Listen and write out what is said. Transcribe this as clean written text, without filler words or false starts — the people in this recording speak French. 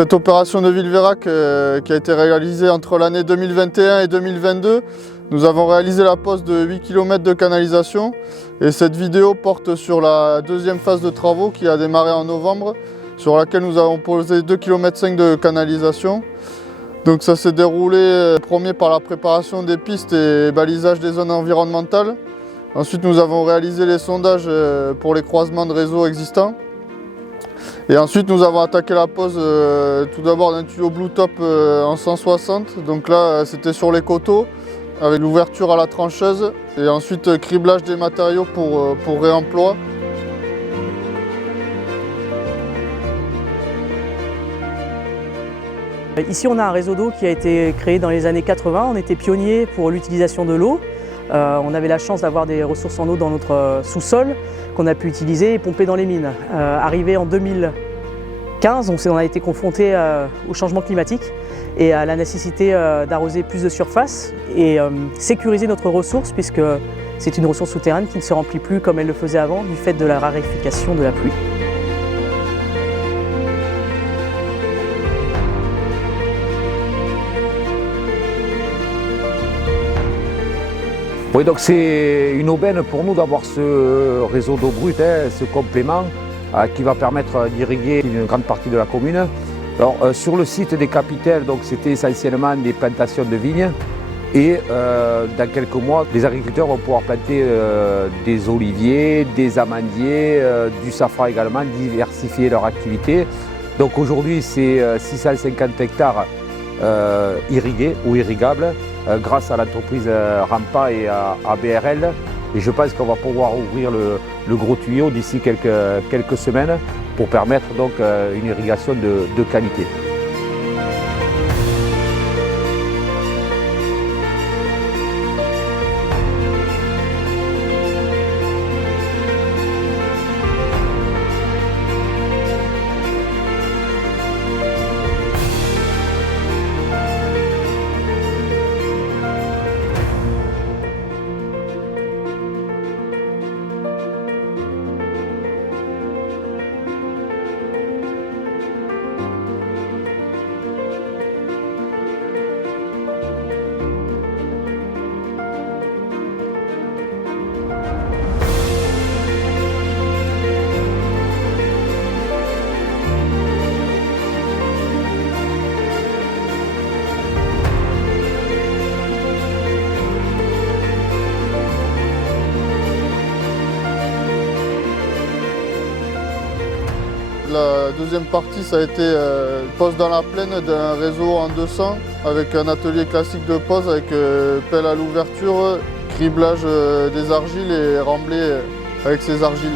Cette opération de Villeveyrac qui a été réalisée entre l'année 2021 et 2022, nous avons réalisé la pose de 8 km de canalisation et cette vidéo porte sur la deuxième phase de travaux qui a démarré en novembre, sur laquelle nous avons posé 2,5 km de canalisation. Donc ça s'est déroulé premier par la préparation des pistes et balisage des zones environnementales. Ensuite nous avons réalisé les sondages pour les croisements de réseaux existants. Et ensuite nous avons attaqué la pose tout d'abord d'un tuyau Bluetop en 160. Donc là c'était sur les coteaux avec l'ouverture à la trancheuse. Et ensuite criblage des matériaux pour réemploi. Ici on a un réseau d'eau qui a été créé dans les années 80. On était pionniers pour l'utilisation de l'eau. On avait la chance d'avoir des ressources en eau dans notre sous-sol qu'on a pu utiliser et pomper dans les mines. Arrivé en 2015, on a été confronté au changement climatique et à la nécessité d'arroser plus de surface et sécuriser notre ressource, puisque c'est une ressource souterraine qui ne se remplit plus comme elle le faisait avant du fait de la raréfaction de la pluie. Oui, donc c'est une aubaine pour nous d'avoir ce réseau d'eau brute, ce complément qui va permettre d'irriguer une grande partie de la commune. Alors, sur le site des Capitelles, c'était essentiellement des plantations de vignes et dans quelques mois, les agriculteurs vont pouvoir planter des oliviers, des amandiers, du safran également, diversifier leur activité. Donc aujourd'hui, c'est 650 hectares irrigués ou irrigables grâce à l'entreprise Rampa et à BRL. Et je pense qu'on va pouvoir ouvrir le gros tuyau d'ici quelques semaines pour permettre donc une irrigation de qualité. La deuxième partie, ça a été pose dans la plaine d'un réseau en 200 avec un atelier classique de pose avec pelle à l'ouverture, criblage des argiles et remblai avec ces argiles.